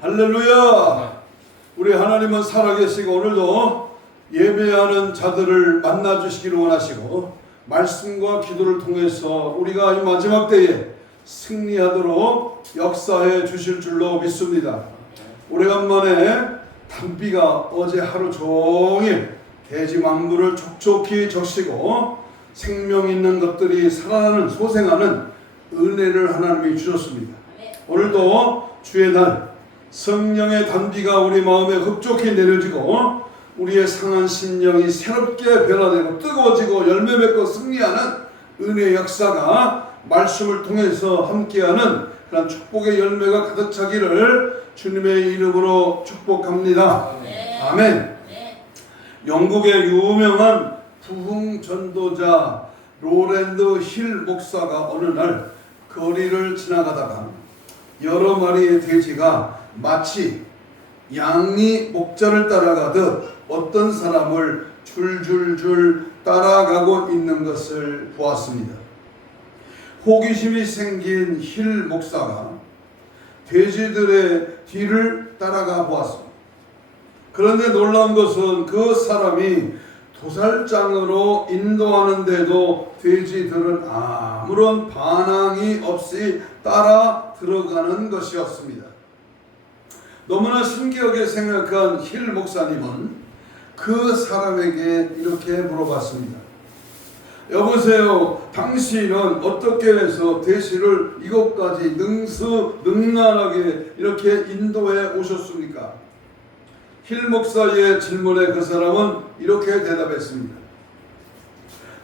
할렐루야. 우리 하나님은 살아계시고 오늘도 예배하는 자들을 만나주시기를 원하시고 말씀과 기도를 통해서 우리가 이 마지막 때에 승리하도록 역사해 주실 줄로 믿습니다. 오래간만에 단비가 어제 하루 종일 대지 만물을 촉촉히 적시고 생명 있는 것들이 살아나는 소생하는 은혜를 하나님이 주셨습니다. 오늘도 주의 날 성령의 단비가 우리 마음에 흡족히 내려지고 우리의 상한 심령이 새롭게 변화되고 뜨거워지고 열매 맺고 승리하는 은혜의 역사가 말씀을 통해서 함께하는 그런 축복의 열매가 가득 차기를 주님의 이름으로 축복합니다. 아멘. 영국의 유명한 부흥 전도자 로랜드 힐 목사가 어느 날 거리를 지나가다가 여러 마리의 돼지가 마치 양이 목자를 따라가듯 어떤 사람을 줄줄줄 따라가고 있는 것을 보았습니다. 호기심이 생긴 힐 목사가 돼지들의 뒤를 따라가 보았습니다. 그런데 놀라운 것은 그 사람이 도살장으로 인도하는데도 돼지들은 아무런 반항이 없이 따라 들어가는 것이었습니다. 너무나 신기하게 생각한 힐 목사님은 그 사람에게 이렇게 물어봤습니다. 여보세요, 당신은 어떻게 해서 돼지를 이것까지 능란하게 이렇게 인도해 오셨습니까? 힐 목사의 질문에 그 사람은 이렇게 대답했습니다.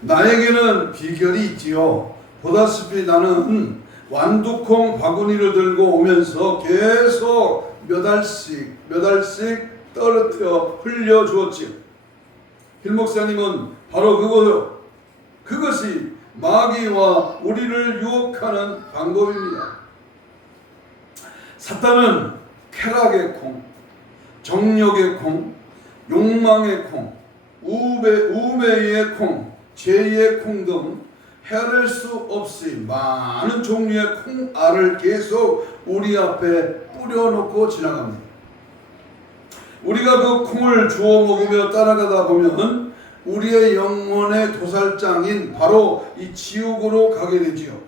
나에게는 비결이 있지요. 보다시피 나는 완두콩 바구니를 들고 오면서 계속 몇 알씩 떨어뜨려 흘려주었지요. 힐 목사님은 바로 그것이 마귀와 우리를 유혹하는 방법입니다. 사탄은 쾌락의 콩, 정욕의 콩, 욕망의 콩, 우매의 콩, 죄의 콩 등 헤아릴 수 없이 많은 종류의 콩알을 계속 우리 앞에 뿌려놓고 지나갑니다. 우리가 그 콩을 주워 먹으며 따라가다 보면 우리의 영혼의 도살장인 바로 이 지옥으로 가게 되지요.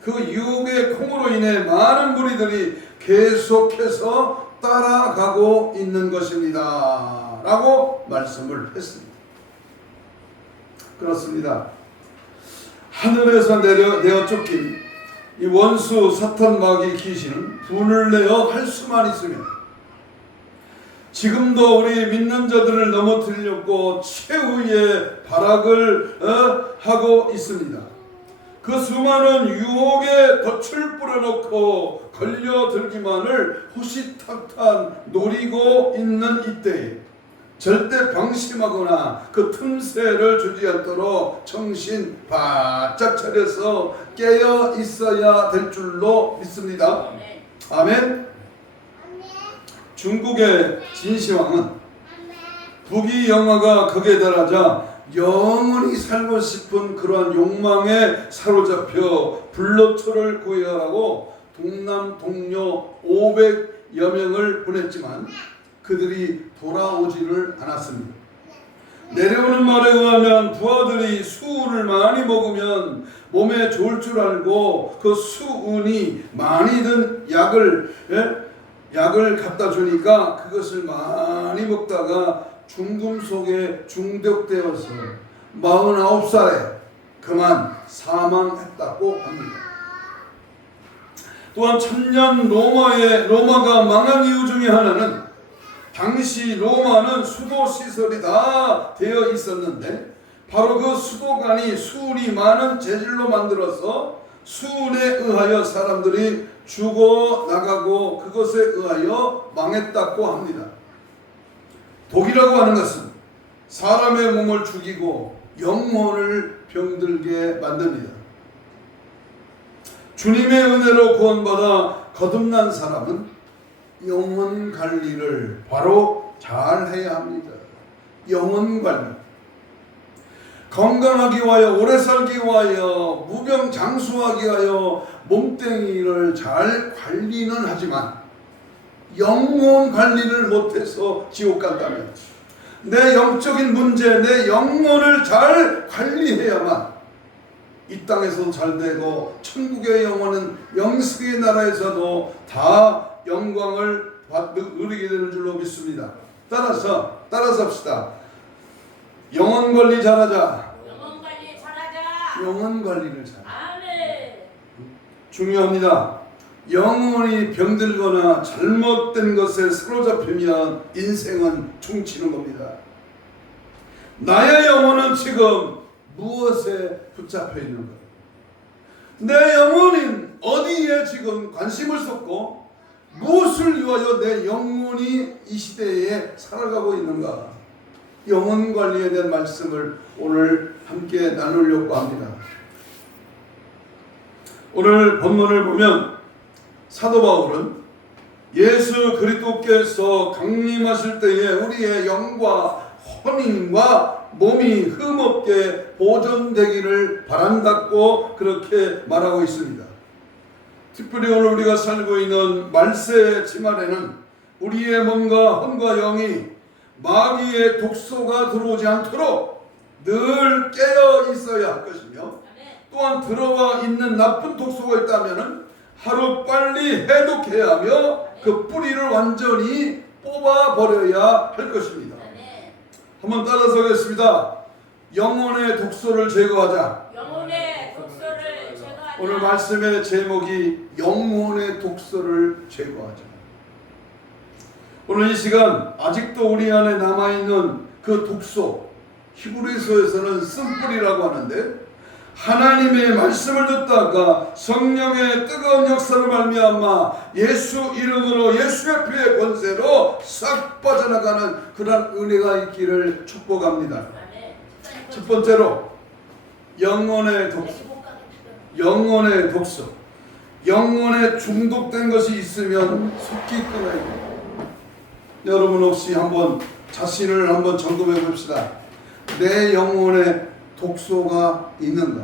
그 유혹의 콩으로 인해 많은 무리들이 계속해서 따라가고 있는 것입니다. 라고 말씀을 했습니다. 그렇습니다. 하늘에서 내어 쫓긴 이 원수 사탄 마귀 귀신은 분을 내어 할 수만 있으면 지금도 우리 믿는 자들을 넘어뜨리려고 최후의 발악을 하고 있습니다. 그 수많은 유혹에 덫을 뿌려놓고 걸려들기만을 호시탐탐 노리고 있는 이때에 절대 방심하거나 그 틈새를 주지 않도록 정신 바짝 차려서 깨어 있어야 될 줄로 믿습니다. 아멘. 중국의 진시황은 부귀영화가 극에 달하자 영원히 살고 싶은 그러한 욕망에 사로잡혀 불로초를 구해하라고 동남 동료 500여 명을 보냈지만 그들이 돌아오지를 않았습니다. 내려오는 말에 의하면 부하들이 수은을 많이 먹으면 몸에 좋을 줄 알고 그 수은이 많이 든 약을 갖다 주니까 그것을 많이 먹다가 중금속에 중독되어서 49살에 그만 사망했다고 합니다. 또한 천년 로마가 망한 이유 중에 하나는 당시 로마는 수도 시설이 다 되어 있었는데 바로 그 수도관이 수은이 많은 재질로 만들어서 수은에 의하여 사람들이 죽어나가고 그것에 의하여 망했다고 합니다. 독이라고 하는 것은 사람의 몸을 죽이고 영혼을 병들게 만듭니다. 주님의 은혜로 구원받아 거듭난 사람은 영혼 관리를 바로 잘 해야 합니다. 영혼 관리. 건강하기 위하여, 오래 살기 위하여, 무병장수하기 위하여 몸뚱이를 잘 관리는 하지만 영혼 관리를 못해서 지옥 간다면, 내 영적인 문제, 내 영혼을 잘 관리해야만 이 땅에서도 잘 되고 천국의 영혼은 영생의 나라에서도 다 영광을 누리게 되는 줄로 믿습니다. 따라서 합시다. 영혼 관리 잘하자. 영혼 관리를 잘하자. 중요합니다. 영혼이 병들거나 잘못된 것에 사로잡히면 인생은 종치는 겁니다. 나의 영혼은 지금 무엇에 붙잡혀 있는가? 내 영혼은 어디에 지금 관심을 쏟고 무엇을 위하여 내 영혼이 이 시대에 살아가고 있는가? 영혼 관리에 대한 말씀을 오늘 함께 나누려고 합니다. 오늘 본문을 보면 사도 바울은 예수 그리스도께서 강림하실 때에 우리의 영과 혼인과 몸이 흠없게 보존되기를 바란다고 그렇게 말하고 있습니다. 특별히 오늘 우리가 살고 있는 말세 지말에는 우리의 몸과 혼과 영이 마귀의 독소가 들어오지 않도록 늘 깨어 있어야 할 것이며, 또한 들어와 있는 나쁜 독소가 있다면 하루 빨리 해독해야 하며 그 뿌리를 완전히 뽑아버려야 할 것입니다. 한번 따라서 하겠습니다. 영혼의 독소를 제거하자. 오늘 말씀의 제목이 영혼의 독소를 제거하자. 오늘 이 시간 아직도 우리 안에 남아있는 그 독소, 히브리서에서는 쓴뿌리라고 하는데, 하나님의 말씀을 듣다가 성령의 뜨거운 역사를 말미암아 예수 이름으로 예수의 피의 권세로 싹 빠져나가는 그런 은혜가 있기를 축복합니다. 첫 번째로 영혼의 독소. 영혼의 독소. 영혼에 중독된 것이 있으면 속히 끊어야 됩니다. 여러분 혹시 한번 자신을 한번 점검해 봅시다. 내 영혼에 독소가 있는가?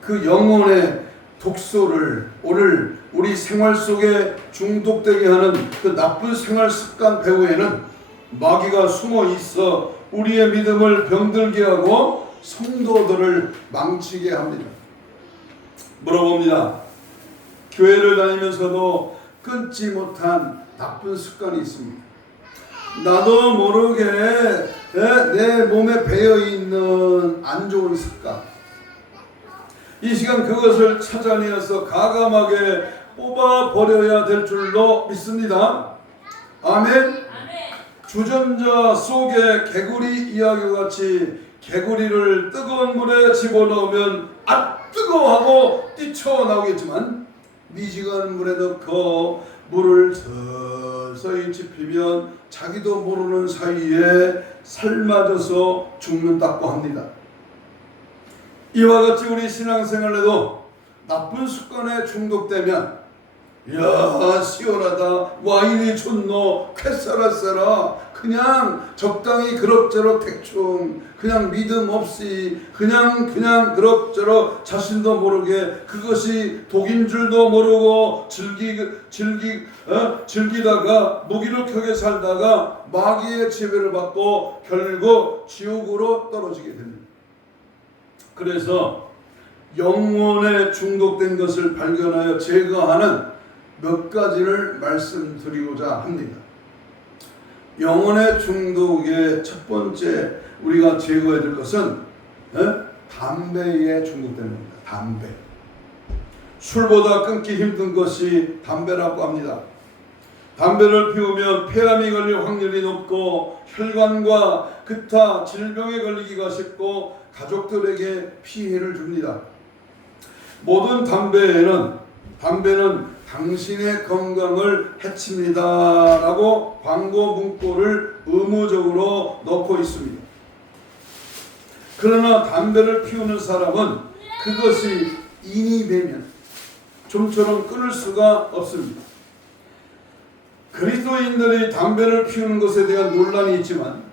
그 영혼의 독소를 오늘 우리 생활 속에 중독되게 하는 그 나쁜 생활 습관 배후에는 마귀가 숨어 있어 우리의 믿음을 병들게 하고 성도들을 망치게 합니다. 물어봅니다. 교회를 다니면서도 끊지 못한 나쁜 습관이 있습니다. 나도 모르게 내 몸에 배어있는 안 좋은 습관, 이 시간 그것을 찾아내어서 가감하게 뽑아버려야 될 줄로 믿습니다. 아멘. 주전자 속에 개구리 이야기와 같이 개구리를 뜨거운 물에 집어넣으면 뜨거워하고 뛰쳐나오겠지만 미지근한 물에 넣고 물을 서서히 지피면 자기도 모르는 사이에 삶아져서 죽는다고 합니다. 이와 같이 우리 신앙생활에도 나쁜 습관에 중독되면, 야 시원하다, 와인이 좋노, 쾌싸라싸라, 그냥 적당히 그럭저럭 대충 그냥 믿음 없이 그냥 그럭저럭 자신도 모르게 그것이 독인 줄도 모르고 즐기다가 무기력하게 살다가 마귀의 지배를 받고 결국 지옥으로 떨어지게 됩니다. 그래서 영혼에 중독된 것을 발견하여 제거하는 몇 가지를 말씀드리고자 합니다. 영혼의 중독의 첫 번째 우리가 제거해야 될 것은 담배에 중독되는 겁니다. 담배. 술보다 끊기 힘든 것이 담배라고 합니다. 담배를 피우면 폐암이 걸릴 확률이 높고 혈관과 기타 질병에 걸리기가 쉽고 가족들에게 피해를 줍니다. 모든 담배는 당신의 건강을 해칩니다 라고 광고 문구를 의무적으로 넣고 있습니다. 그러나 담배를 피우는 사람은 그것이 인이 되면 좀처럼 끊을 수가 없습니다. 그리스도인들이 담배를 피우는 것에 대한 논란이 있지만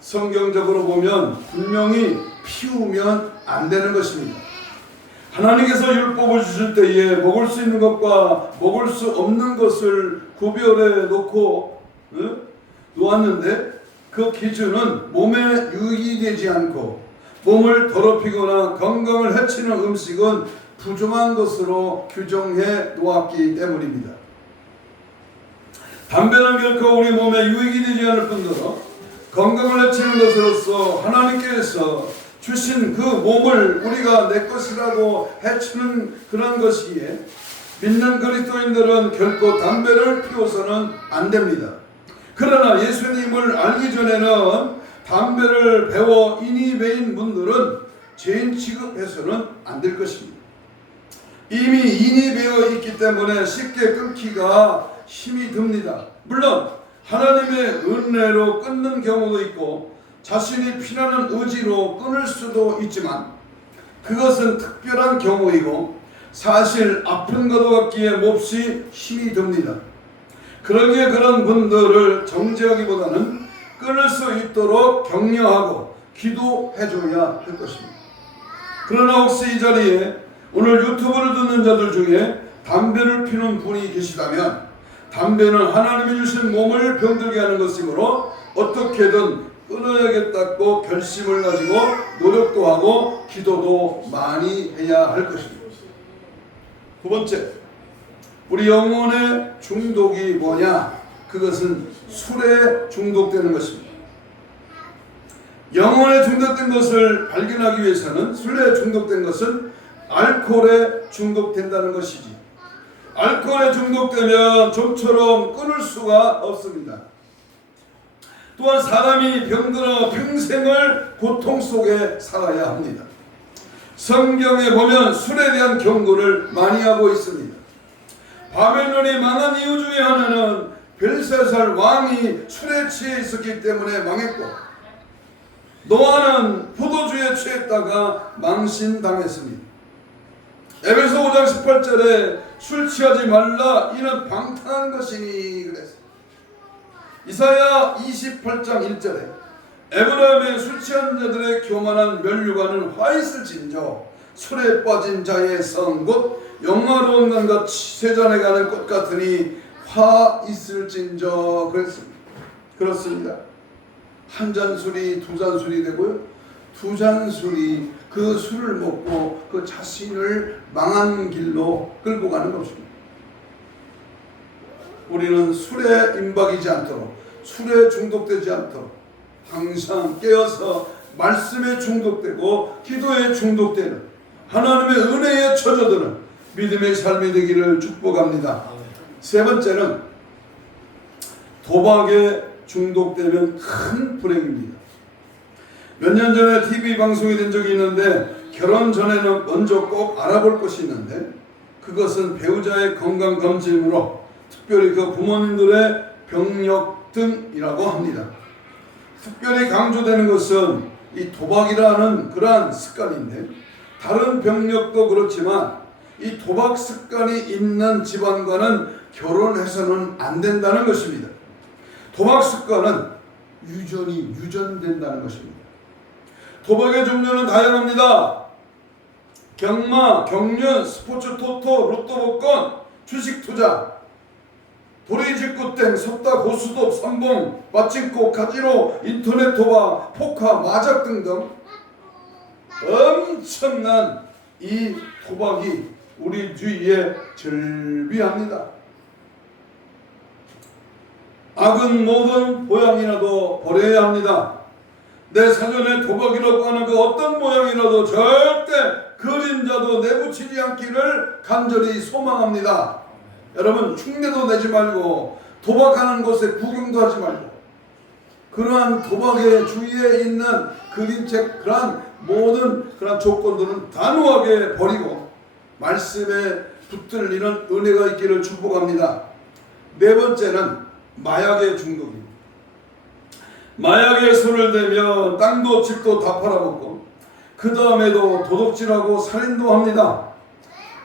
성경적으로 보면 분명히 피우면 안 되는 것입니다. 하나님께서 율법을 주실 때에 먹을 수 있는 것과 먹을 수 없는 것을 구별해 놓고 놓았는데, 그 기준은 몸에 유익이 되지 않고 몸을 더럽히거나 건강을 해치는 음식은 부정한 것으로 규정해 놓았기 때문입니다. 담배는 결코 우리 몸에 유익이 되지 않을 뿐더러 건강을 해치는 것으로서 하나님께서 주신 그 몸을 우리가 내 것이라고 해치는 그런 것이기에 믿는 그리스도인들은 결코 담배를 피워서는 안 됩니다. 그러나 예수님을 알기 전에는 담배를 배워 인이 배인 분들은 죄인 취급해서는 안 될 것입니다. 이미 인이 배어 있기 때문에 쉽게 끊기가 힘이 듭니다. 물론 하나님의 은혜로 끊는 경우도 있고 자신이 피나는 의지로 끊을 수도 있지만 그것은 특별한 경우이고 사실 아픈 것도 같기에 몹시 힘이 듭니다. 그러기에 그런 분들을 정죄하기보다는 끊을 수 있도록 격려하고 기도해줘야 할 것입니다. 그러나 혹시 이 자리에 오늘 유튜브를 듣는 자들 중에 담배를 피우는 분이 계시다면, 담배는 하나님이 주신 몸을 병들게 하는 것이므로 어떻게든 끊어야겠다고 결심을 가지고 노력도 하고 기도도 많이 해야 할 것입니다. 두 번째, 우리 영혼의 중독이 뭐냐? 그것은 술에 중독되는 것입니다. 영혼에 중독된 것을 발견하기 위해서는, 술에 중독된 것은 알코올에 중독된다는 것이지, 알코올에 중독되면 좀처럼 끊을 수가 없습니다. 또한 사람이 병들어 평생을 고통 속에 살아야 합니다. 성경에 보면 술에 대한 경고를 많이 하고 있습니다. 바벨론이 망한 이유 중에 하나는 벨사살 왕이 술에 취해 있었기 때문에 망했고, 노아는 포도주에 취했다가 망신당했습니다. 에베소 5장 18절에 술 취하지 말라, 이는 방탕한 것이니 그랬습니다. 이사야 28장 1절에 에브라임의 술 취한 자들의 교만한 면류관은 화 있을진저 술에 빠진 자의 성 곧 영화로운 것같이 쇠잔에 가는 꽃 같으니 화 있을진저 그랬습니다. 그렇습니다. 한 잔 술이 두 잔 술이 되고요, 두 잔 술이 그 술을 먹고 그 자신을 망한 길로 끌고 가는 것입니다. 우리는 술에 임박이지 않도록, 술에 중독되지 않도록 항상 깨어서 말씀에 중독되고 기도에 중독되는 하나님의 은혜에 젖어드는 믿음의 삶이 되기를 축복합니다. 세 번째는 도박에 중독되면 큰 불행입니다. 몇 년 전에 TV 방송이 된 적이 있는데, 결혼 전에는 먼저 꼭 알아볼 것이 있는데, 그것은 배우자의 건강검진으로 특별히 그 부모님들의 병력 등이라고 합니다. 특별히 강조되는 것은 이 도박이라는 그러한 습관인데, 다른 병력도 그렇지만 이 도박 습관이 있는 집안과는 결혼해서는 안 된다는 것입니다. 도박 습관은 유전된다는 것입니다. 도박의 종류는 다양합니다. 경마, 경륜, 스포츠 토토, 로또 복권, 주식 투자, 도리직구땡, 섰다 고수도, 삼봉, 마침코, 카지노, 인터넷 도박, 포카, 마작 등등 엄청난 이 도박이 우리 주위에 절비합니다. 악은 모든 모양이라도 버려야 합니다. 내 사전에 도박이라고 하는 그 어떤 모양이라도 절대 그림자도 내붙이지 않기를 간절히 소망합니다. 여러분, 흉내도 내지 말고 도박하는 곳에 구경도 하지 말고, 그러한 도박의 주위에 있는 그림책, 그러한 모든 그러한 조건들은 단호하게 버리고 말씀에 붙들리는 은혜가 있기를 축복합니다. 네 번째는 마약의 중독입니다. 마약에 손을 대면 땅도 집도 다 팔아먹고 그 다음에도 도둑질하고 살인도 합니다.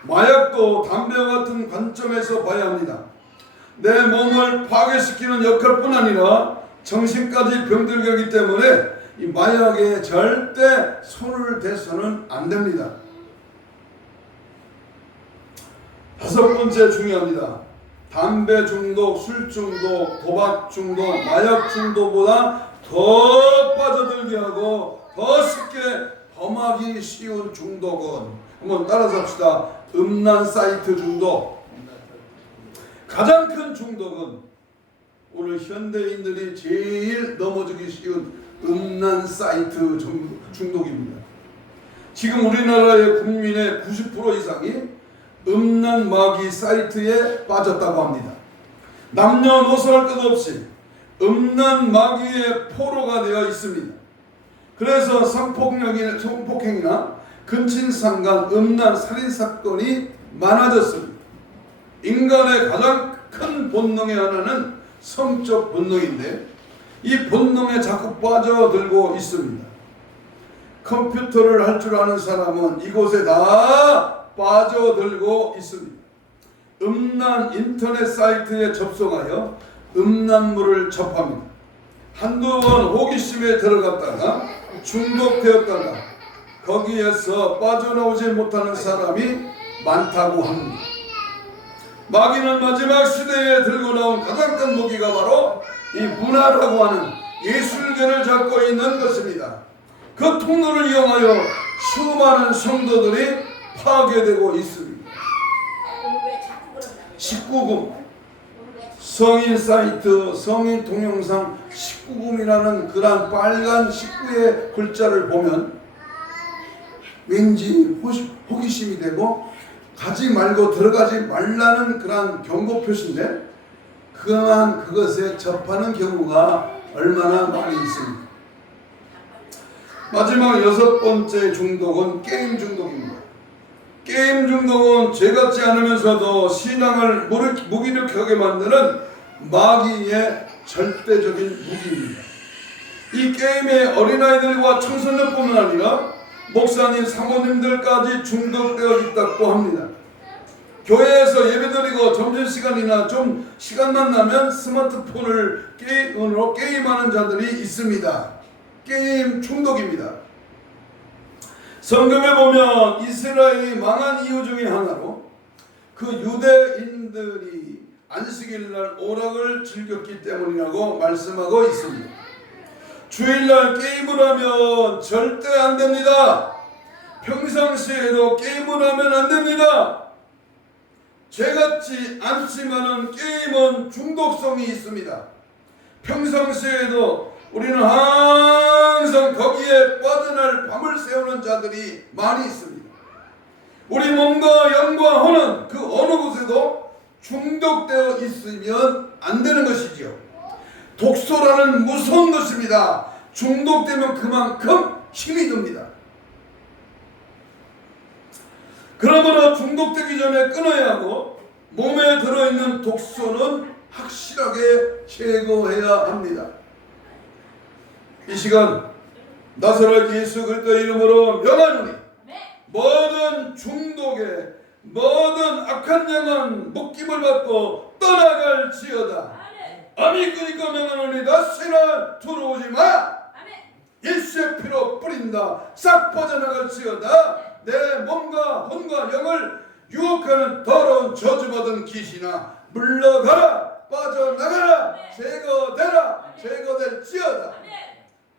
마약도 담배와 같은 관점에서 봐야 합니다. 내 몸을 파괴시키는 역할뿐 아니라 정신까지 병들게 하기 때문에 이 마약에 절대 손을 대서는 안 됩니다. 5번째 중요합니다. 담배 중독, 술 중독, 도박 중독, 마약 중독보다 더 빠져들게 하고 더 쉽게 범하기 쉬운 중독은, 한번 따라서 합시다. 음란 사이트 중독. 가장 큰 중독은 오늘 현대인들이 제일 넘어지기 쉬운 음란 사이트 중독입니다. 지금 우리나라의 국민의 90% 이상이 음란 마귀 사이트에 빠졌다고 합니다. 남녀노소 할 것 없이 음란 마귀의 포로가 되어 있습니다. 그래서 성폭행이나 근친상간, 음란, 살인사건이 많아졌습니다. 인간의 가장 큰 본능의 하나는 성적 본능인데 이 본능에 자꾸 빠져들고 있습니다. 컴퓨터를 할 줄 아는 사람은 이곳에 다 빠져들고 있습니다. 음란 인터넷 사이트에 접속하여 음란물을 접합니다. 한두 번 호기심에 들어갔다가 중독되었다가 거기에서 빠져나오지 못하는 사람이 많다고 합니다. 마귀는 마지막 시대에 들고 나온 가장 큰 무기가 바로 이 문화라고 하는 예술계를 잡고 있는 것입니다. 그 통로를 이용하여 수많은 성도들이 파괴되고 있습니다. 19금, 성인 사이트, 성인 동영상 19금이라는 그러한 빨간 19의 글자를 보면 왠지 호기심이 되고 가지 말고 들어가지 말라는 그러한 경고 표시인데 그만 그것에 접하는 경우가 얼마나 많이 있습니다. 마지막 6번째 중독은 게임 중독입니다. 게임 중독은 죄 같지 않으면서도 신앙을 무기력하게 만드는 마귀의 절대적인 무기입니다. 이 게임에 어린아이들과 청소년뿐만 아니라 목사님, 사모님들까지 중독되어 있다고 합니다. 교회에서 예배드리고 점심시간이나 좀 시간만 나면 스마트폰을 게임으로 게임하는 자들이 있습니다. 게임 중독입니다. 성경에 보면 이스라엘이 망한 이유 중에 하나로 그 유대인들이 안식일날 오락을 즐겼기 때문이라고 말씀하고 있습니다. 주일날 게임을 하면 절대 안 됩니다. 평상시에도 게임을 하면 안 됩니다. 죄같지 않지만은 게임은 중독성이 있습니다. 평상시에도 우리는 항상 거기에 빠져날 밤을 새우는 자들이 많이 있습니다. 우리 몸과 영과 혼은 그 어느 곳에도 중독되어 있으면 안 되는 것이지요. 독소라는 무서운 것입니다. 중독되면 그만큼 힘이 듭니다. 그러므로 중독되기 전에 끊어야 하고 몸에 들어있는 독소는 확실하게 제거해야 합니다. 이 시간 나사렛 예수 그리스도의 이름으로 명하노니 모든 중독에 모든 악한 영은 묶임을 받고 떠나갈지어다. 아멘. 그러니까 명하노니 다시는 들어오지 마. 예수의 피로 뿌린다. 싹 퍼져나갈지어다. 내 몸과 혼과 영을 유혹하는 더러운 저주받은 귀신아 물러가라. 빠져나가라. 제거되라. 제거될지어다.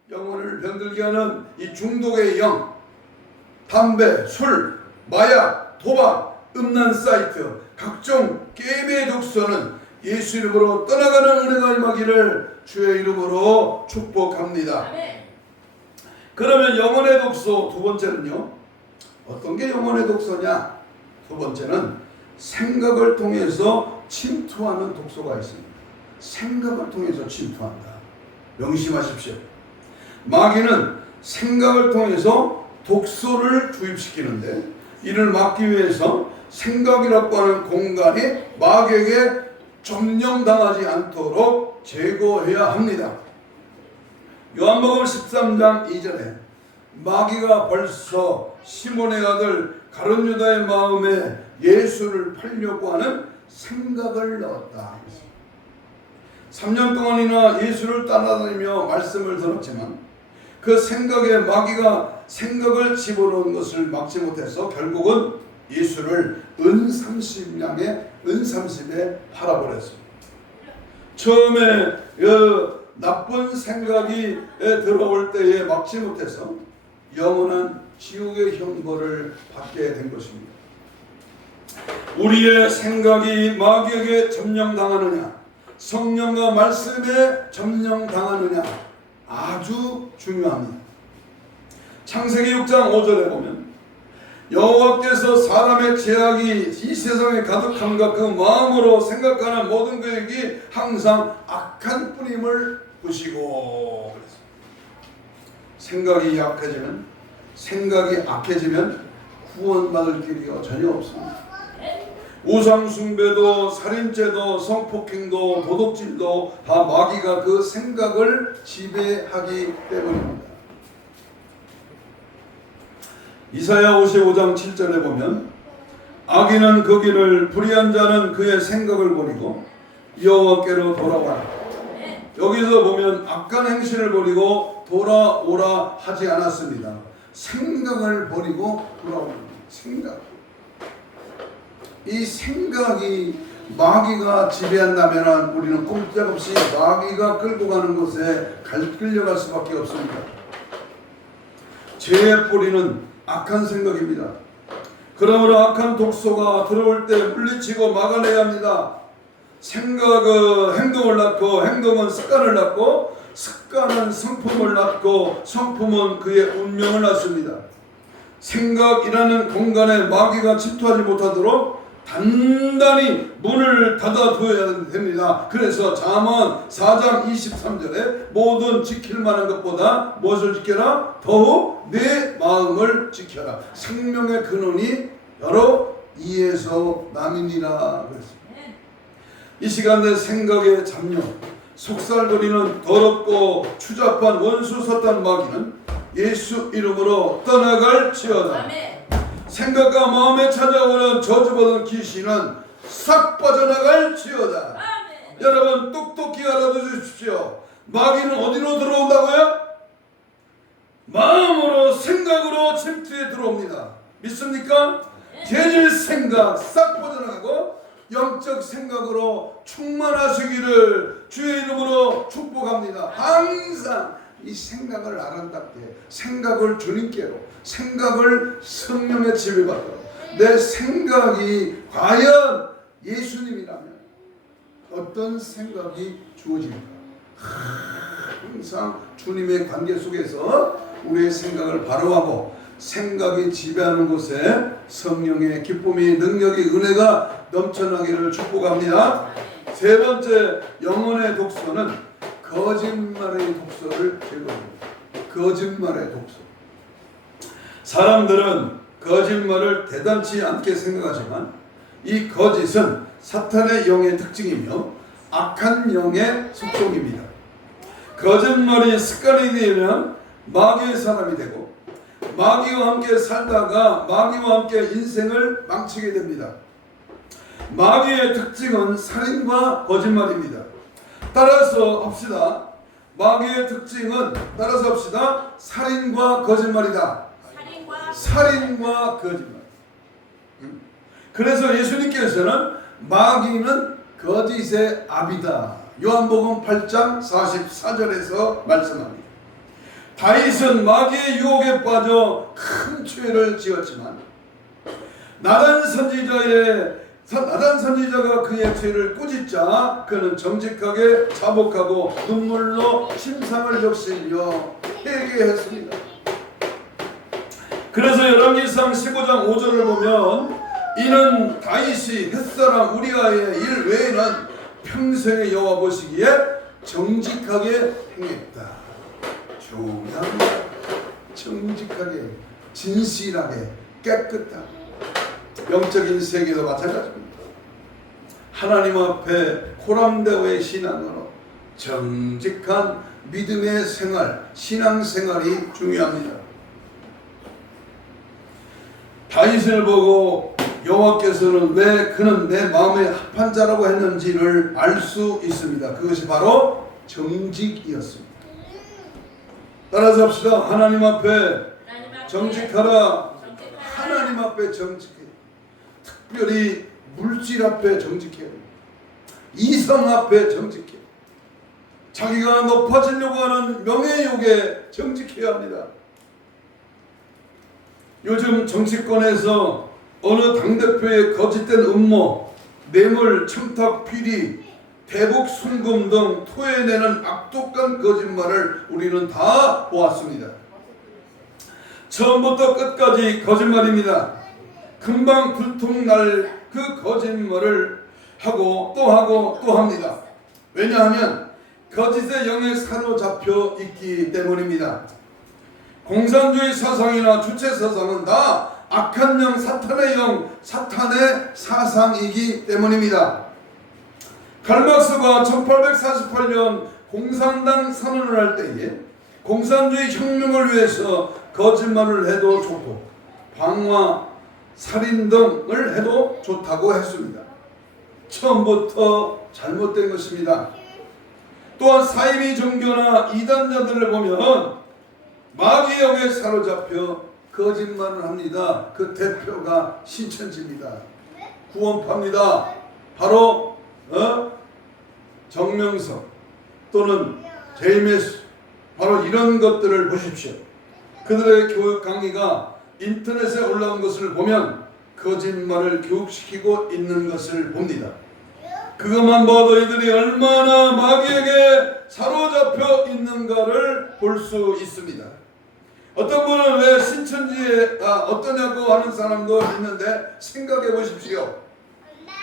영혼을 병들게 하는 이 중독의 영, 담배, 술, 마약, 도박, 음란 사이트, 각종 게임의 독소는 예수 이름으로 떠나가는 은혜가 임하기를 주의 이름으로 축복합니다. 그러면 영혼의 독소 두 번째는요, 어떤 게 영혼의 독소냐? 두 번째는 생각을 통해서 침투하는 독소가 있습니다. 생각을 통해서 침투한다. 명심하십시오. 마귀는 생각을 통해서 독소를 주입시키는데 이를 막기 위해서 생각이라고 하는 공간이 마귀에게 점령당하지 않도록 제거해야 합니다. 요한복음 13장 2절에 마귀가 벌써 시몬의 아들 가룟 유다의 마음에 예수를 팔려고 하는 생각을 넣었다. 3년 동안이나 예수를 따라다니며 말씀을 들었지만 그 생각에 마귀가 생각을 집어넣은 것을 막지 못해서 결국은 예수를 은 30냥에 은 30에 팔아버렸습니다. 처음에 나쁜 생각이 들어올 때에 막지 못해서 영원한 지옥의 형벌을 받게 된 것입니다. 우리의 생각이 마귀에게 점령당하느냐, 성령과 말씀에 점령당하느냐 아주 중요합니다. 창세기 6장 5절에 보면 여호와께서 사람의 죄악이 이 세상에 가득함과 그 마음으로 생각하는 모든 계획이 항상 악한 뿐임을 보시고 그랬습니다. 생각이 약해지면, 생각이 악해지면 구원받을 길이가 전혀 없습니다. 우상숭배도 살인죄도 성폭행도 도둑질도 다 마귀가 그 생각을 지배하기 때문입니다. 이사야 55장 7절에 보면 악인은 그 길을, 불의한 자는 그의 생각을 버리고 여호와께로 돌아와라. 여기서 보면 악한 행실을 버리고 돌아오라 하지 않았습니다. 생각을 버리고 돌아오는 생각. 이 생각이 마귀가 지배한다면 우리는 꼼짝없이 마귀가 끌고 가는 곳에 끌려갈 수밖에 없습니다. 죄의 뿌리는 악한 생각입니다. 그러므로 악한 독소가 들어올 때 물리치고 막아내야 합니다. 생각은 행동을 낳고, 행동은 습관을 낳고, 습관은 성품을 낳고, 성품은 그의 운명을 낳습니다. 생각이라는 공간에 마귀가 침투하지 못하도록 단단히 문을 닫아두어야 됩니다. 그래서 잠언 4장 23절에 모든 지킬 만한 것보다 무엇을 지켜라? 더욱 내 마음을 지켜라. 생명의 근원이 여러 이에서 남이니라 그랬습니다. 이 시간에 생각의 잡념, 속살거리는 더럽고 추잡한 원수 사탄 마귀는 예수 이름으로 떠나갈지어다. 아멘. 생각과 마음에 찾아오는 저주받은 귀신은 싹 빠져나갈지어다. 아멘. 여러분 똑똑히 알아두십시오. 마귀는 어디로 들어온다고요? 마음으로, 생각으로 침투해 들어옵니다. 믿습니까? 죄질 생각 싹 빠져나가고 영적 생각으로 충만하시기를 주의 이름으로 축복합니다. 항상 이 생각을 아름답게, 생각을 주님께로, 생각을 성령의 지배받도록, 내 생각이 과연 예수님이라면 어떤 생각이 주어집니까? 항상 주님의 관계 속에서 우리의 생각을 바로하고 생각이 지배하는 곳에 성령의 기쁨이, 능력이, 은혜가 넘쳐나기를 축복합니다. 세 번째 영혼의 독소는 거짓말의 독소를 제거합니다. 거짓말의 독소. 사람들은 거짓말을 대단치 않게 생각하지만 이 거짓은 사탄의 영의 특징이며 악한 영의 속성입니다. 거짓말이 습관이 되면 마귀의 사람이 되고 마귀와 함께 살다가 마귀와 함께 인생을 망치게 됩니다. 마귀의 특징은 살인과 거짓말입니다. 따라서 합시다. 마귀의 특징은 따라서 합시다. 살인과 거짓말이다. 살인과 거짓말. 그래서 예수님께서는 마귀는 거짓의 아비다. 요한복음 8장 44절에서 말씀합니다. 다윗은 마귀의 유혹에 빠져 큰 죄를 지었지만 나단 선지자가 그의 죄를 꾸짖자 그는 정직하게 자복하고 눈물로 침상을 적시며 회개했습니다. 그래서 열왕기상 15장 5절을 보면 이는 다윗이 햇사람 우리아의 일 외에는 평생의 여호와 보시기에 정직하게 행했다. 중요합니다. 정직하게, 진실하게, 깨끗하게. 영적인 세계도 마찬가지입니다. 하나님 앞에 코람대오의 신앙으로 정직한 믿음의 생활, 신앙생활이 중요합니다. 다윗을 보고 여호와께서는 왜 그는 내 마음에 합한 자라고 했는지를 알 수 있습니다. 그것이 바로 정직이었습니다. 따라서 합시다. 하나님 앞에 정직하라. 하나님 앞에 정직해. 특별히 물질 앞에 정직해야 합니다. 이성 앞에 정직해야 합니다. 자기가 높아지려고 하는 명예욕에 정직해야 합니다. 요즘 정치권에서 어느 당대표의 거짓된 음모, 뇌물, 청탁, 비리, 대북 순금 등 토해내는 악독한 거짓말을 우리는 다 보았습니다. 처음부터 끝까지 거짓말입니다. 금방 들통날 그 거짓말을 하고 또 합니다. 왜냐하면 거짓의 영에 사로잡혀 있기 때문입니다. 공산주의 사상이나 주체 사상은 다 악한 영, 사탄의 영, 사탄의 사상이기 때문입니다. 칼막스가 1848년 공산당 선언을 할 때에 공산주의 혁명을 위해서 거짓말을 해도 좋고 방화, 살인 등을 해도 좋다고 했습니다. 처음부터 잘못된 것입니다. 또한 사이비 종교나 이단자들을 보면 마귀의 영에 사로잡혀 거짓말을 합니다. 그 대표가 신천지입니다. 구원파입니다. 바로 정명석 또는 제이메스, 바로 이런 것들을 보십시오. 그들의 교육 강의가 인터넷에 올라온 것을 보면 거짓말을 교육시키고 있는 것을 봅니다. 그것만 봐도 이들이 얼마나 마귀에게 사로잡혀 있는가를 볼 수 있습니다. 어떤 분은 왜 신천지에 어떠냐고 하는 사람도 있는데 생각해 보십시오.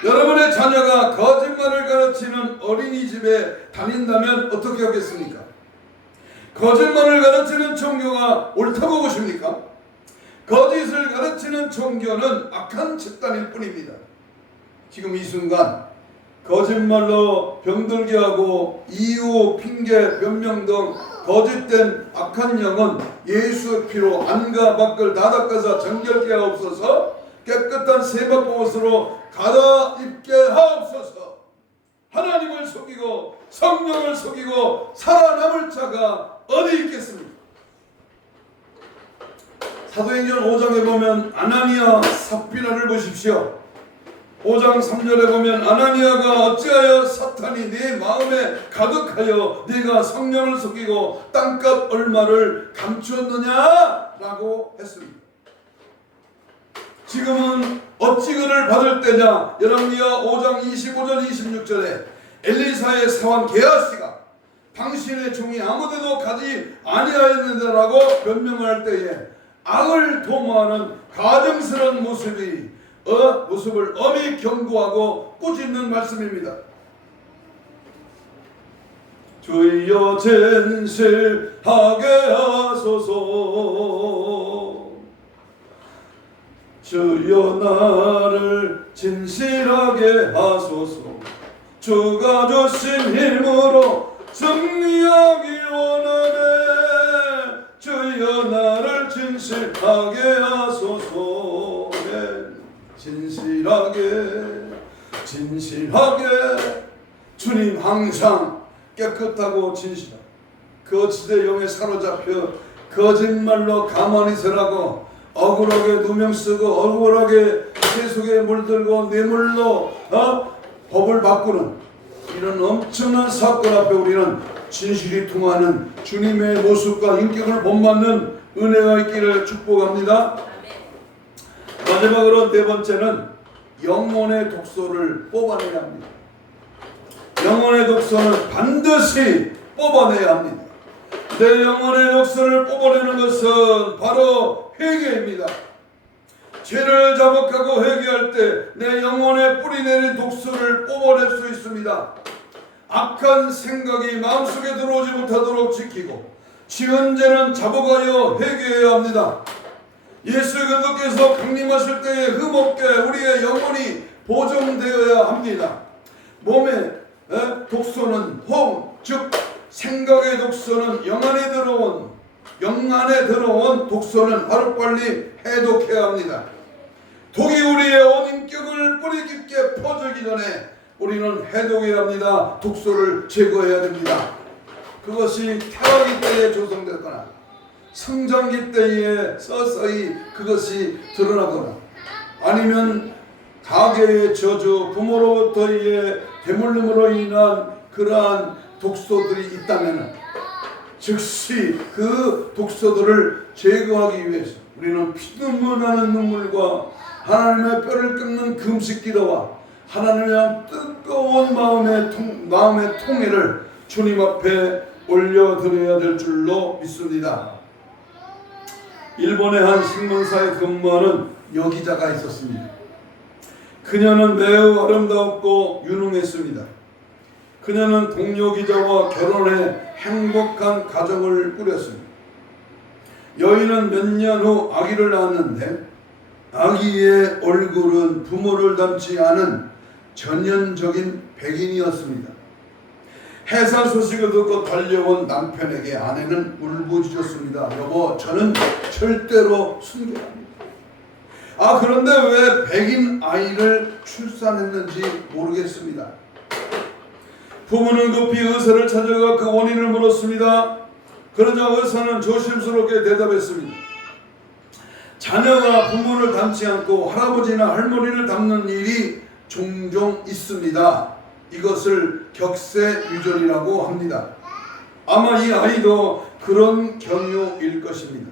여러분의 자녀가 거짓말을 가르치는 어린이집에 다닌다면 어떻게 하겠습니까? 거짓말을 가르치는 종교가 옳다고 보십니까? 거짓을 가르치는 종교는 악한 집단일 뿐입니다. 지금 이 순간 거짓말로 병들게 하고 이유, 핑계, 변명 등 거짓된 악한 영은 예수의 피로 안과 밖을 다 닦아서 정결케 하옵소서, 깨끗한 세마포옷으로 갈아입게 하옵소서. 하나님을 속이고 성령을 속이고 살아남을 자가 어디 있겠습니까? 사도행전 5장에 보면 아나니아 삽비라를 보십시오. 5장 3절에 보면 아나니아가 어찌하여 사탄이 네 마음에 가득하여 네가 성령을 속이고 땅값 얼마를 감추었느냐 라고 했습니다. 지금은 어찌 그를 받을 때냐. 열왕기하 5장 25절 26절에 엘리사의 사환 게하시가 당신의 종이 아무데도 가지 아니하였느냐라고 변명할 때에 악을 도모하는 가증스러운 모습을 엄히 경고하고 꾸짖는 말씀입니다. 주여 진실하게 하소서. 주여 나를 진실하게 하소서. 주가 주신 힘으로 승리하기 원하네. 주여 나를 진실하게 하소서. 진실하게 주님 항상 깨끗하고 진실하고 거짓의 영에 사로잡혀 거짓말로 가만히 서라고 억울하게 누명 쓰고 억울하게 세속에 물들고 뇌물로 법을 바꾸는 이런 엄청난 사건 앞에 우리는 진실이 통하는 주님의 모습과 인격을 본받는 은혜가 있기를 축복합니다. 마지막으로 네 번째는 영혼의 독소를 뽑아내야 합니다. 영혼의 독소는 반드시 뽑아내야 합니다. 내 영혼의 독소를 뽑아내는 것은 바로 회개입니다. 죄를 자복하고 회개할 때 내 영혼에 뿌리내린 독소를 뽑아낼 수 있습니다. 악한 생각이 마음속에 들어오지 못하도록 지키고 지은 죄는 자복하여 회개해야 합니다. 예수 그리스도께서 강림하실 때에 흠없게 우리의 영혼이 보존되어야 합니다. 몸의 독소는 홈, 즉 생각의 독소는 영 안에 들어온 독소는 하루빨리 해독해야 합니다. 독이 우리의 온 인격을 뿌리 깊게 퍼지기 전에 우리는 해독해야 합니다. 독소를 제거해야 됩니다. 그것이 태아기 때에 조성됐거나 성장기 때에 서서히 그것이 드러나거나 아니면 가계의 저주, 부모로부터의 대물림으로 인한 그러한 독소들이 있다면 즉시 그 독소들을 제거하기 위해서 우리는 피눈물 나는 눈물과 하나님의 뼈를 끓는 금식 기도와 하나님의 뜨거운 마음의 통일을 주님 앞에 올려드려야 될 줄로 믿습니다. 일본의 한 신문사에 근무하는 여기자가 있었습니다. 그녀는 매우 아름다웠고 유능했습니다. 그녀는 동료 기자와 결혼해 행복한 가정을 꾸렸습니다. 여인은 몇 년 후 아기를 낳았는데 아기의 얼굴은 부모를 닮지 않은 전형적인 백인이었습니다. 해산 소식을 듣고 달려온 남편에게 아내는 울부짖었습니다. 여보, 저는 절대로 순결합니다. 그런데 왜 백인 아이를 출산했는지 모르겠습니다. 부부는 급히 의사를 찾아가 그 원인을 물었습니다. 그러자 의사는 조심스럽게 대답했습니다. 자녀가 부모를 닮지 않고 할아버지나 할머니를 닮는 일이 종종 있습니다. 이것을 격세유전이라고 합니다. 아마 이 아이도 그런 경우일 것입니다.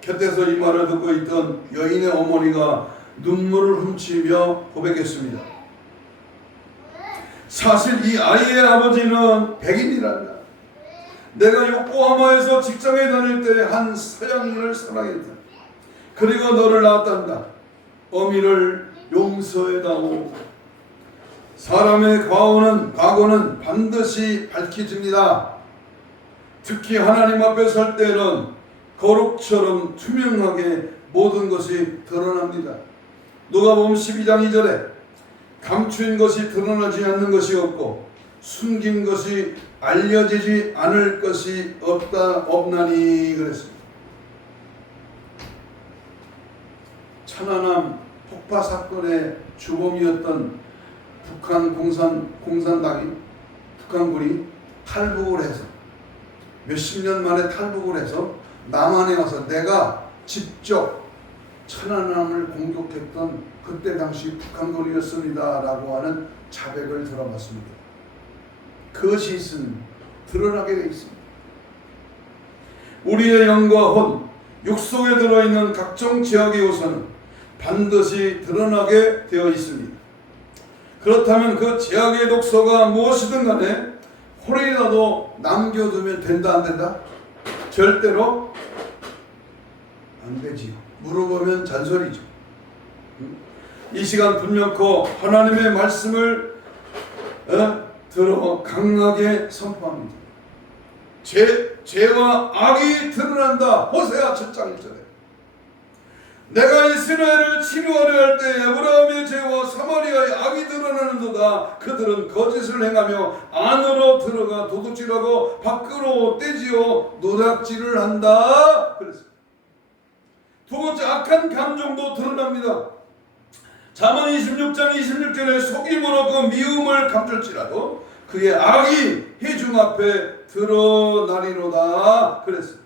곁에서 이 말을 듣고 있던 여인의 어머니가 눈물을 훔치며 고백했습니다. 사실 이 아이의 아버지는 백인이란다. 내가 요코하마에서 직장에 다닐 때 한 서양인을 사랑했다. 그리고 너를 낳았단다. 어미를 용서해다오. 사람의 과거는 반드시 밝혀집니다. 특히 하나님 앞에 설 때는 거룩처럼 투명하게 모든 것이 드러납니다. 누가복음 12장 2절에 감추인 것이 드러나지 않는 것이 없고 숨긴 것이 알려지지 않을 것이 없나니 그랬습니다. 천안함 폭파 사건의 주범이었던 북한 공산당이 북한군이 탈북을 해서 몇십 년 만에 탈북을 해서 남한에 와서 내가 직접 천안함을 공격했던 그때 당시 북한군이었습니다 라고 하는 자백을 들어봤습니다. 그것이 있으면 드러나게 되어 있습니다. 우리의 영과 혼, 육 속에 들어있는 각종 죄악의 요소는 반드시 드러나게 되어 있습니다. 그렇다면 그 죄악의 독소가 무엇이든 간에 홀이라도 남겨두면 된다 안 된다? 절대로 안 되지요. 물어보면 잔소리죠. 이 시간 분명코 하나님의 말씀을 들어 강하게 선포합니다. 죄와 악이 드러난다. 호세아 7장 1절에 내가 이스라엘을 치료하려 할 때 아브라함의 죄와 사마리아의 악이 드러나는도다. 그들은 거짓을 행하며 안으로 들어가 도둑질하고 밖으로 떼지어 노략질을 한다. 그랬습니다. 두 번째, 악한 감정도 드러납니다. 잠언 26장 26절에 속임으로 그 미움을 감출지라도 그의 악이 회중 앞에 드러나리로다. 그랬습니다.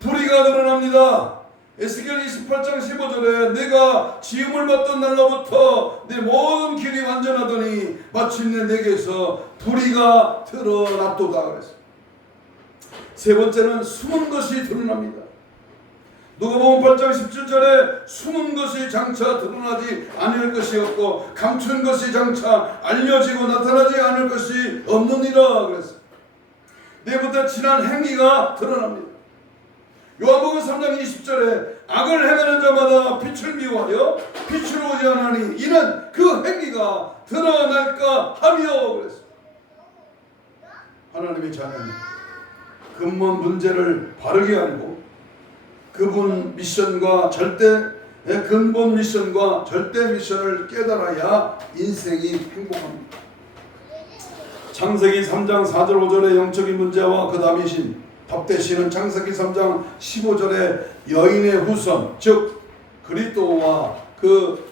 불의가 드러납니다. 에스겔 28장 15절에 내가 지음을 받던 날로부터 내 모든 길이 완전하더니 마침내 내게서 불의가 드러났도다. 그랬습니다. 세 번째는 숨은 것이 드러납니다. 누가복음 8장 17절에 숨은 것이 장차 드러나지 않을 것이 없고 감춘 것이 장차 알려지고 나타나지 않을 것이 없느니라 그랬습니다. 네 번째, 지난 행위가 드러납니다. 요한복음 3장 20절에 악을 행하는 자마다 빛을 미워하여 빛으로 오지 않으니 이는 그 행위가 드러날까 하며 그랬습니다. 하나님의 자녀는 근본 문제를 바르게 알고 그분 미션과 근본 미션과 절대 미션을 깨달아야 인생이 행복합니다. 창세기 3장 4절 5절의 영적인 문제와 그 답이신 답되시는 창세기 3장 15절의 여인의 후손 즉 그리스도와 그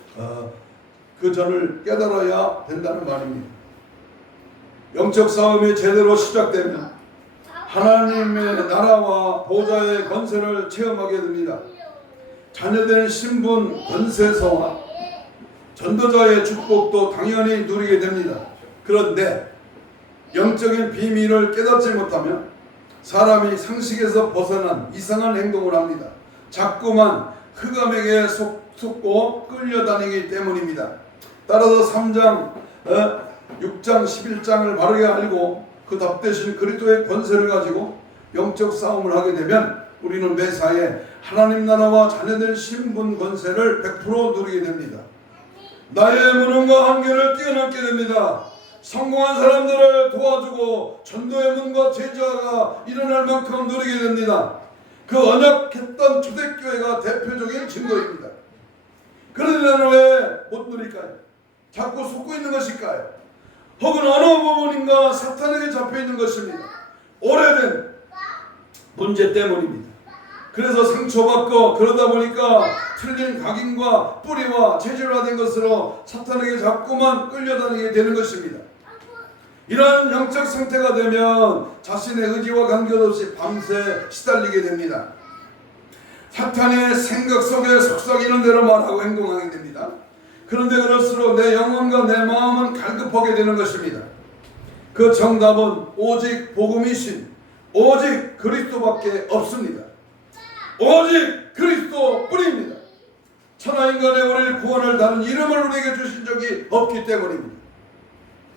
전을 깨달아야 된다는 말입니다. 영적 싸움이 제대로 시작되면 하나님의 나라와 보좌의 권세를 체험하게 됩니다. 자녀된 신분, 권세서와 전도자의 축복도 당연히 누리게 됩니다. 그런데 영적인 비밀을 깨닫지 못하면 사람이 상식에서 벗어난 이상한 행동을 합니다. 자꾸만 흑암에게 속고 끌려다니기 때문입니다. 따라서 3장, 6장, 11장을 바르게 알고 그 답되신 그리스도의 권세를 가지고 영적 싸움을 하게 되면 우리는 매사에 하나님 나라와 자녀들 신분 권세를 100% 누리게 됩니다. 나의 무능과 한계를 뛰어넘게 됩니다. 성공한 사람들을 도와주고 전도의 문과 제자가 일어날 만큼 누리게 됩니다. 그 언약했던 초대교회가 대표적인 증거입니다. 그런데 왜 못 누릴까요? 자꾸 속고 있는 것일까요? 혹은 어느 부분인가 사탄에게 잡혀 있는 것입니다. 오래된 문제 때문입니다. 그래서 상처받고 그러다 보니까 틀린 각인과 뿌리와 체질화된 것으로 사탄에게 자꾸만 끌려다니게 되는 것입니다. 이런 영적 상태가 되면 자신의 의지와 관계없이 밤새 시달리게 됩니다. 사탄의 생각 속에 속삭이는 대로 말하고 행동하게 됩니다. 그런데 그럴수록 내 영혼과 내 마음은 갈급하게 되는 것입니다. 그 정답은 오직 복음이신 오직 그리스도밖에 없습니다. 오직 그리스도뿐입니다. 천하인간의 우리를 구원을 다른 이름을 우리에게 주신 적이 없기 때문입니다.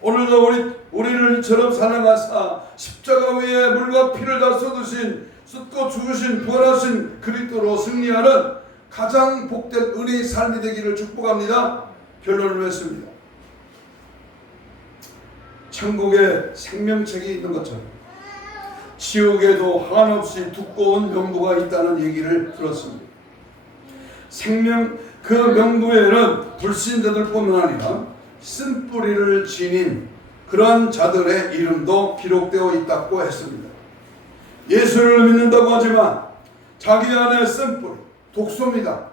오늘도 우리를 이처럼 사랑하사 십자가 위에 물과 피를 다 쏟고 죽으신 부활하신 그리스도로 승리하는 가장 복된 은혜의 삶이 되기를 축복합니다. 결론을 맺습니다. 천국에 생명책이 있는 것처럼 지옥에도 한없이 두꺼운 명부가 있다는 얘기를 들었습니다. 그 명부에는 불신자들뿐만 아니라 쓴뿌리를 지닌 그러한 자들의 이름도 기록되어 있다고 했습니다. 예수를 믿는다고 하지만 자기 안에 쓴뿌리, 독소입니다.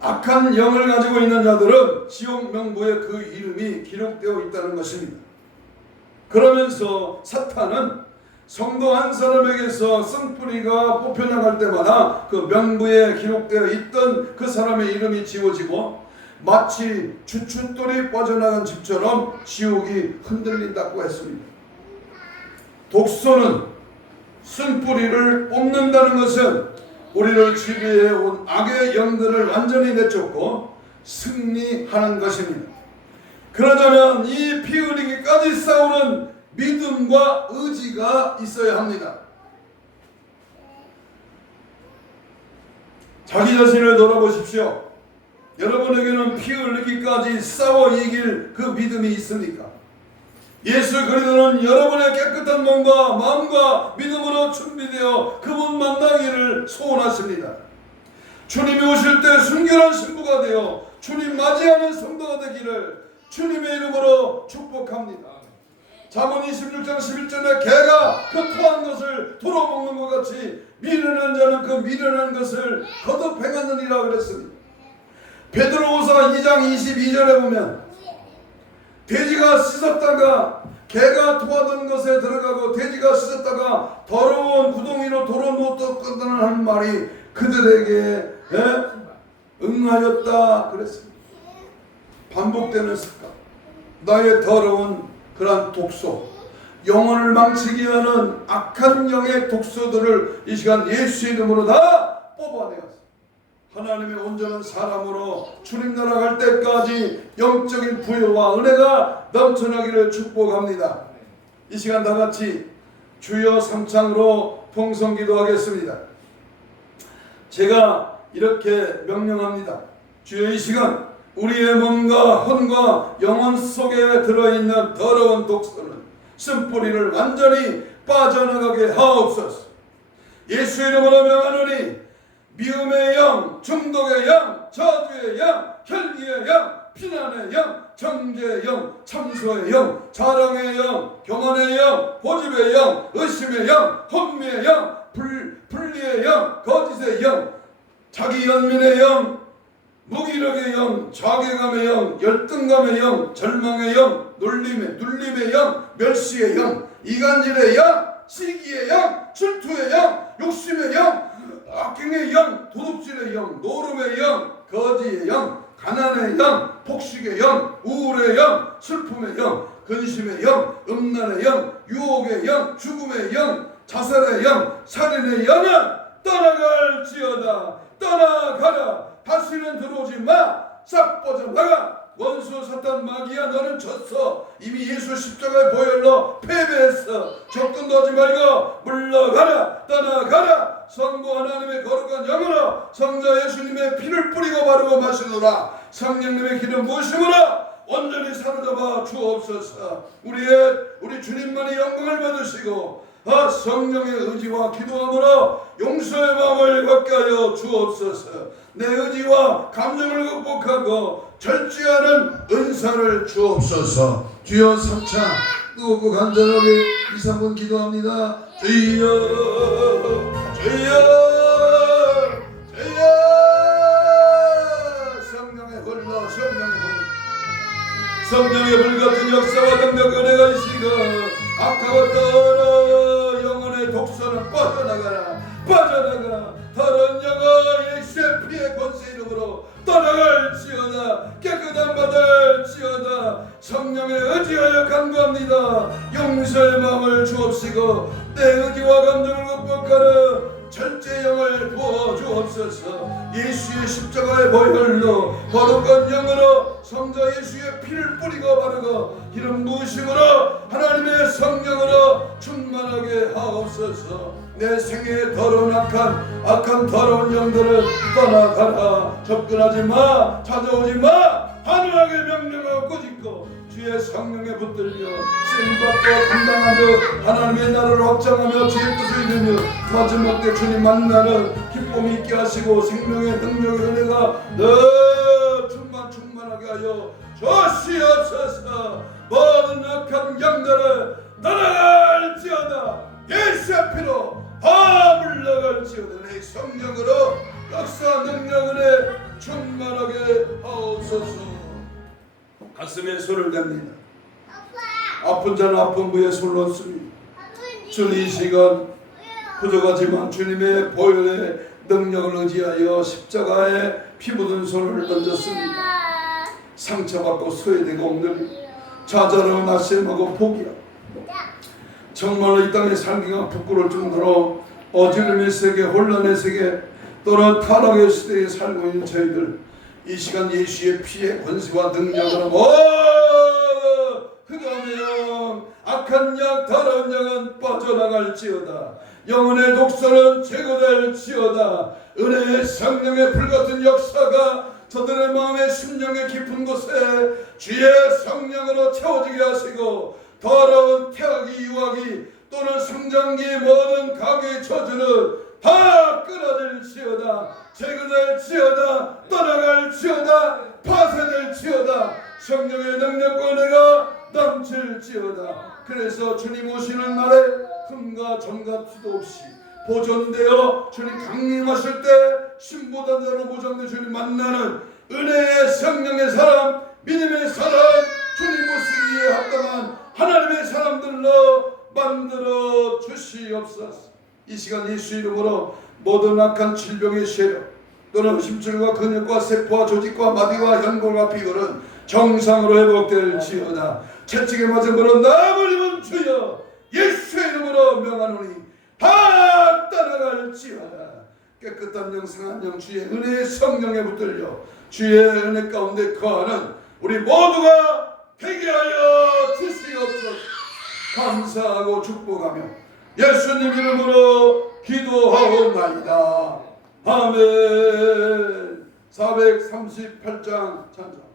악한 영을 가지고 있는 자들은 지옥 명부에 그 이름이 기록되어 있다는 것입니다. 그러면서 사탄은 성도 한 사람에게서 쓴뿌리가 뽑혀나갈 때마다 그 명부에 기록되어 있던 그 사람의 이름이 지워지고 마치 주춧돌이 빠져나간 집처럼 지옥이 흔들린다고 했습니다. 독소는 쓴뿌리를 뽑는다는 것은 우리를 지배해온 악의 영들을 완전히 내쫓고 승리하는 것입니다. 그러자면 이 피 흘리기까지 싸우는 믿음과 의지가 있어야 합니다. 자기 자신을 돌아보십시오. 여러분에게는 피 흘리기까지 싸워 이길 그 믿음이 있습니까? 예수 그리스도는 여러분의 깨끗한 몸과 마음과 믿음으로 준비되어 그분 만나기를 소원하십니다. 주님이 오실 때 순결한 신부가 되어 주님 맞이하는 성도가 되기를 주님의 이름으로 축복합니다. 잠언 26장 11절에 개가 그 토한 것을 도로 먹는 것 같이 미련한 자는 그 미련한 것을 거듭 행하느니라 그랬습니다. 베드로후서 2장 22절에 보면 돼지가 씻었다가 개가 토하던 것에 들어가고 돼지가 씻었다가 더러운 구덩이로 도로 놓았다는 한 말이 그들에게 응하였다 그랬습니다. 반복되는 습관, 나의 더러운 그러한 독소, 영혼을 망치게 하는 악한 영의 독소들을 이 시간 예수의 이름으로 다 뽑아내었습니다. 하나님의 온전한 사람으로 주님 나라 갈 때까지 영적인 부여와 은혜가 넘쳐나기를 축복합니다. 이 시간 다 같이 주여 삼창으로 통성기도 하겠습니다. 제가 이렇게 명령합니다. 주여 이 시간 우리의 몸과 혼과 영혼 속에 들어있는 더러운 독소는 쓴뿌리를 완전히 빠져나가게 하옵소서. 예수의 이름으로 명하노니 미움의 영, 중독의 영, 저주의 영, 혈기의 영, 피난의 영, 정죄의 영, 참소의 영, 자랑의 영, 교만의 영, 고집의 영, 의심의 영, 혼미의 영, 분리의 영, 거짓의 영, 자기 연민의 영, 무기력의 영, 자괴감의 영, 열등감의 영, 절망의 영, 눌림의 영, 멸시의 영, 이간질의 영, 시기의 영, 질투의 영, 욕심의 영, 악행의 영, 도둑질의 영, 노름의 영, 거지의 영, 가난의 영, 폭식의 영, 우울의 영, 슬픔의 영, 근심의 영, 음란의 영, 유혹의 영, 죽음의 영, 자살의 영, 살인의 영은 떠나갈지어다. 떠나가라. 다시는 들어오지 마. 싹 뻗어나가. 원수 사탄 마귀야, 너는 졌어. 이미 예수 십자가의 보혈로 패배했어. 접근도 하지 말고 물러가라. 떠나가라. 성부 하나님의 거룩한 영으로 성자 예수님의 피를 뿌리고 바르고 마시노라. 성령님의 기름 부으심으로 온전히 사로잡아 주옵소서. 우리 주님만이 영광을 받으시고 성령의 의지와 기도함으로 용서의 마음을 갖게 하여 주옵소서. 내 의지와 감정을 극복하고 절제하는 은사를 주옵소서. 주여 3차 뜨겁고 간절하게 2, 3분 기도합니다. 주여 주여 주여. 성령의 불러, 성령의 불 같은 역사와 능력 은혜가 있으시고 악하고 더러 영혼의 독소는 빠져나가라. 더러운 영혼 예수의 피의 권세 이름으로 떠나갈지어다. 깨끗한 받을지어다. 성령에 의지하여 간구합니다. 용서의 마음을 주옵시고 내 의지와 감정을 극복하는 절제 영을 부어 주옵소서. 예수의 십자가의 보혈로 거룩한 영으로 성자 예수의 피를 뿌리고 바르고 기름 부으심으로 하나님의 성령으로 충만하게 하옵소서. 내 생애에 더러운 악한 더러운 영들을 떠나가라. 접근하지 마. 찾아오지 마. 단호하게 명령하고 꾸짖고 주의 성령에 붙들려 쓰임받고 감당하며 하나님의 나라를 확장하며 주의 뜻을 이루며 마지막 때 주님 만나는 기쁨이 있게 하시고 생명의 능력의 은혜가 너 충만하게 하여 주시옵소서. 모든 악한 영들을 떠나갈지어다. 예수의 피로 다 물러갈지어다. 내 성령으로 역사 능력 은혜 충만하게 하옵소서. 가슴에 손을 댑니다. 아픈 자는 아픈 부에 손을 얹습니다. 주님 이 시간 부족하지만 주님의 보혈의 능력을 의지하여 십자가에 피 묻은 손을 얹었습니다. 상처받고 소외되고 엉들리고 좌절하고 낙심하고 포기하고 정말로 이 땅에 살기가 부끄러울 정도로 어지름의 세계, 혼란의 세계 또는 타락의 시대에 살고 있는 저희들, 이 시간 예수의 피의 권세와 능력으로 흑암의 영, 악한 영, 더러운 영은 빠져나갈지어다. 영혼의 독소는 제거될지어다. 은혜의 성령의 불같은 역사가 저들의 마음의 심령의 깊은 곳에 주의 성령으로 채워지게 하시고 더러운 태악이 유악이 또는 성장기의 모든 가게의 저주는 다 끊어질지어다. 제거될지어다. 떠나갈지어다. 파쇄될지어다. 성령의 능력과 은혜가 넘칠지어다. 그래서 주님 오시는 날에 흠과 점과 티도 없이 보존되어 주님 강림하실 때 신보단자로 보존된 주님 만나는 은혜의 성령의 사람, 믿음의 사람, 주님 모시기에 합당한 하나님의 사람들로 만들어 주시옵소서. 이 시간 예수 이름으로 모든 악한 질병의 세력 또는 심줄과 근육과 세포와 조직과 마디와 혈관과 피골은 정상으로 회복될지어다. 채찍에 맞은 물은 나을 입은 주여 예수의 이름으로 명하노니 다 떠나갈지어다. 깨끗한 영, 상한 영, 주의 은혜의 성령에 붙들려 주의 은혜 가운데 거하는 우리 모두가 되게 하여 주시옵소서. 감사하고 축복하며 예수님 이름으로 기도하옵나이다. 아멘. 438장 찬송.